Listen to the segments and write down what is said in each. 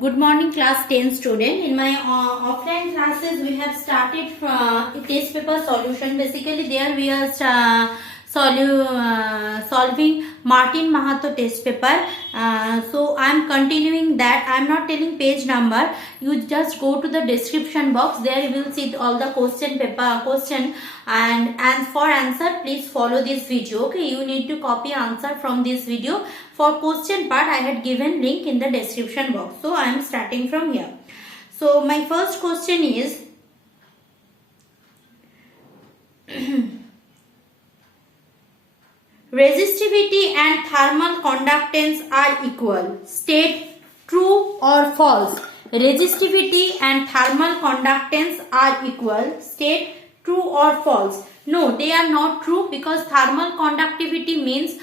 Good morning, class 10 student. In my offline classes, we have started test paper solution. Basically, there we are solving Martin Mahato test paper. So I am continuing that. I am not telling page number. You just go to the description box. There you will see all the question and for answer, please follow this video. Okay, you need to copy answer from this video. For question part, I had given link in the description box. So I am starting from here. So my first question is resistivity and thermal conductance are equal. State true or false. Resistivity and thermal conductance are equal. State true or false. No, they are not true, because thermal conductivity means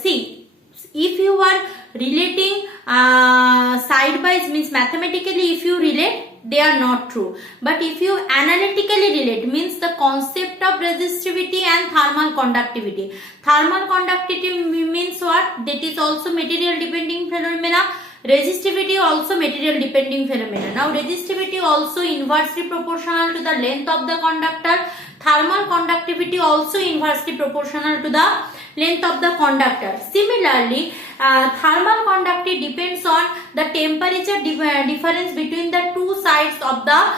see, if you are relating side by means mathematically if you relate, they are not true. But if you analytically relate, means the concept of resistivity and thermal conductivity. Thermal conductivity means what? That is also material depending phenomena. Resistivity also material depending phenomena. Now resistivity also inversely proportional to the length of the conductor. Thermal conductivity also inversely proportional to the length of the conductor. Similarly, thermal conductivity depends on the temperature difference between the two sides of the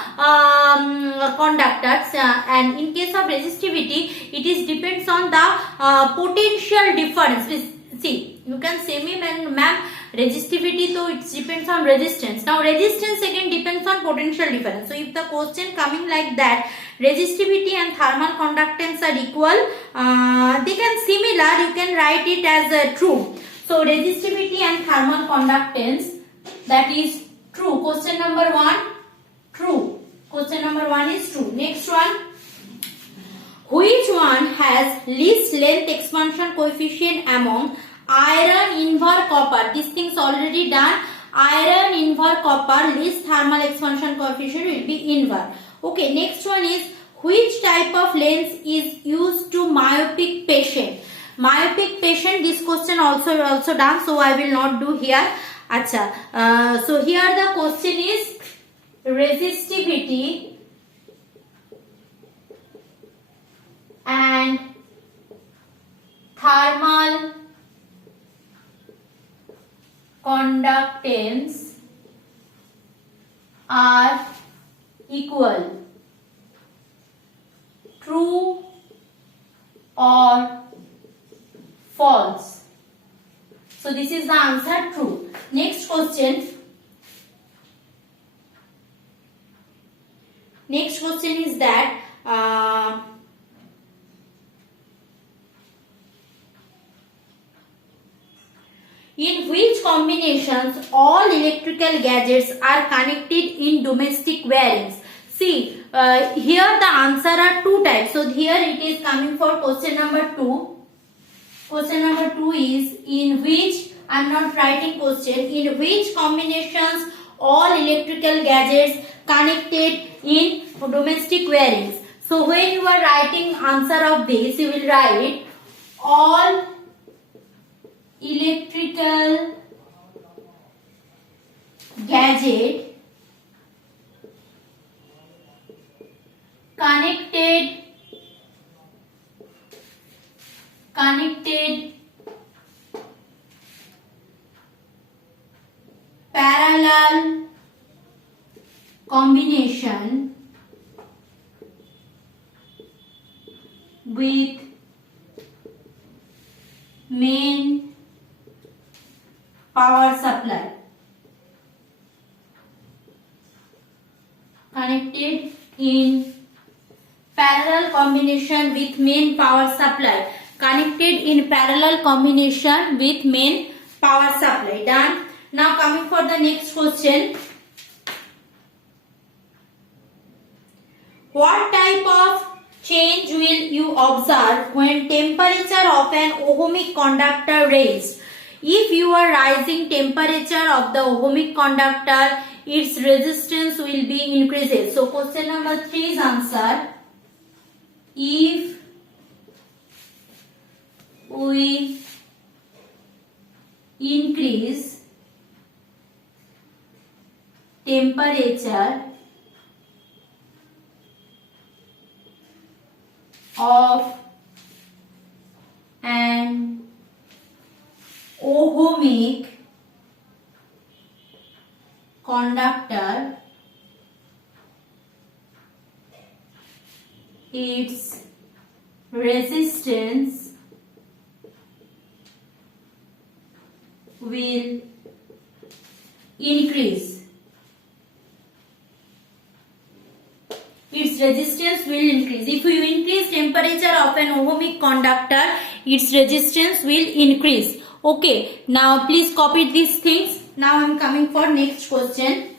conductors, and in case of resistivity, it is depends on the potential difference. See, you can say me, ma'am, resistivity, so it depends on resistance. Now resistance again depends on potential difference. So if the question coming like that, resistivity and thermal conductance are equal, they can similar, you can write it as true. So resistivity and thermal conductance, that is true. Question number 1, true. Question number 1 is true. Next one, which one has least length expansion coefficient among iron, invar, copper? These things already done. Iron, invar, copper, least thermal expansion coefficient will be invar. Okay, next one is, which type of lens is used to myopic patient? Myopic patient, this question also done, so I will not do here. Acha. So here the question is resistivity and thermal conductance are equal. True or false? So this is the answer, true. Next question. Next question is that in which combinations all electrical gadgets are connected in domestic wirings? See, here the answer are two types. So here it is coming for question number 2. Question number 2 is, in which, I am not writing question, in which combinations all electrical gadgets connected in domestic wirings? So when you are writing answer of this, you will write all electrical gadget connected parallel combination with main power supply. Connected in parallel combination with main power supply. Connected in parallel combination with main power supply. Done. Now coming for the next question. What type of change will you observe when temperature of an ohmic conductor raised? If you are rising temperature of the ohmic conductor, its resistance will be increases. So question number 3 is answer. If we increase temperature of an ohmic conductor, its resistance will increase. Its resistance will increase. If you increase temperature of an ohmic conductor, its resistance will increase. Okay, now please copy these things. Now I am coming for next question.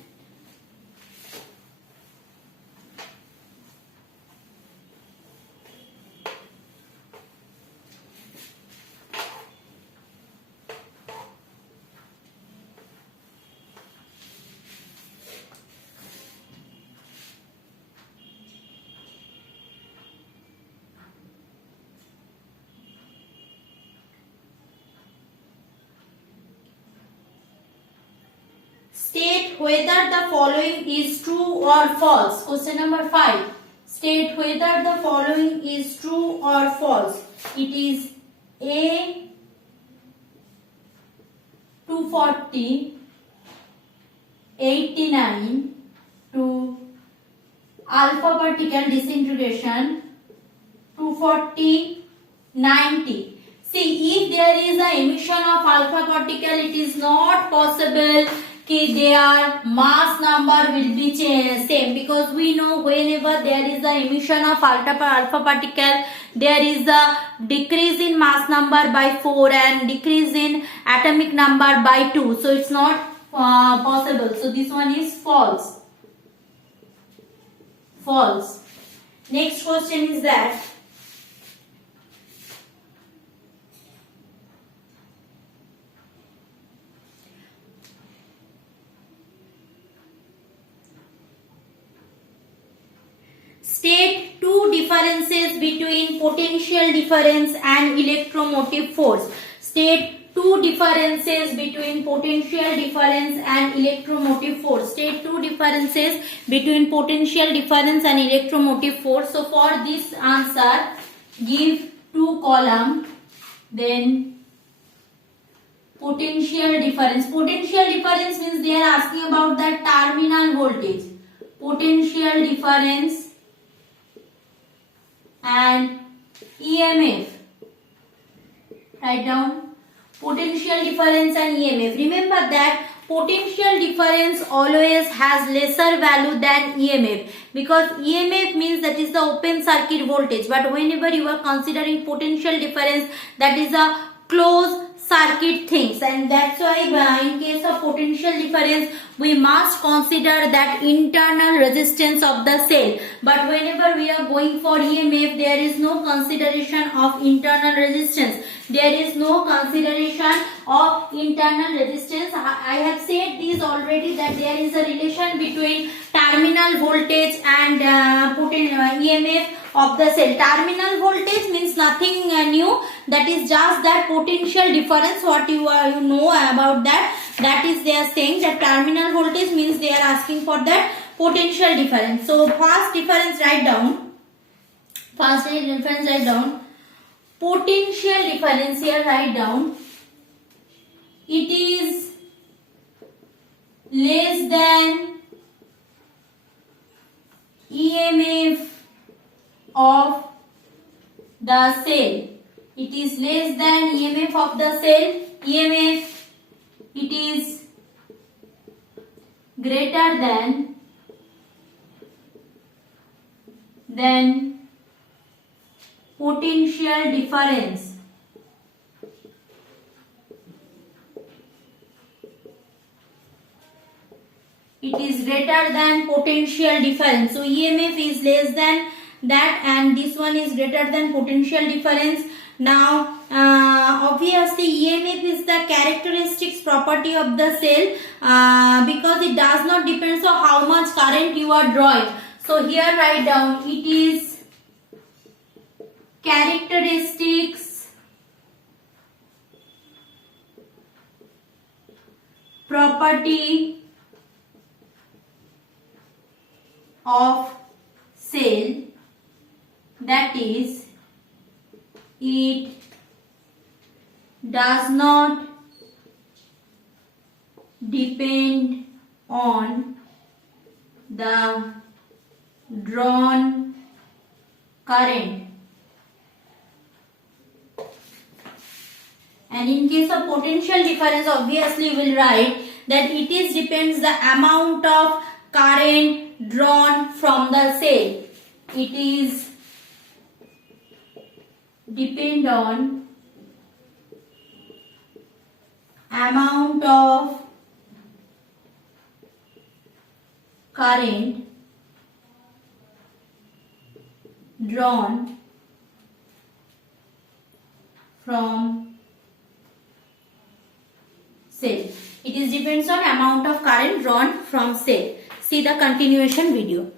State whether the following is true or false. Question number 5. State whether the following is true or false. It is A 240 89 to alpha particle disintegration 240 90. See, if there is a emission of alpha particle, it is not possible कि their mass number will be same, because we know whenever there is a emission of alpha particle, there is a decrease in mass number by 4 and decrease in atomic number by 2. So it's not possible. So this one is false. False. Next question is that state two differences between potential difference and electromotive force. State two differences between potential difference and electromotive force. State two differences between potential difference and electromotive force. So for this answer, give two column, then potential difference. Potential difference means they are asking about the terminal voltage. Potential difference and EMF. Write down potential difference and EMF. Remember that potential difference always has lesser value than EMF, because EMF means that is the open circuit voltage, but whenever you are considering potential difference, that is a closed circuit things, and that's why in case of potential difference we must consider that internal resistance of the cell, but whenever we are going for EMF, there is no consideration of internal resistance. There is no consideration of internal resistance. I have said this already, that there is a relation between terminal voltage and EMF of the cell. Terminal voltage means nothing new, that is just that potential difference. What you know about that, that is they are saying that terminal voltage means they are asking for that potential difference. So first difference write down. First difference write down. Potential difference here write down. It is less than EMF of the cell. It is less than EMF of the cell. EMF, it is greater than potential difference. It is greater than potential difference. So EMF is less than that, and this one is greater than potential difference. Now obviously EMF is the characteristics property of the cell, because it does not depend on how much current you are drawing. So here write down, it is characteristics property of cell, that is, it does not depend on the drawn current. And in case of potential difference, obviously we will write that it is depends the amount of current drawn from the cell. It is depend on amount of current drawn from cell. It is depends on amount of current drawn from cell. See the continuation video.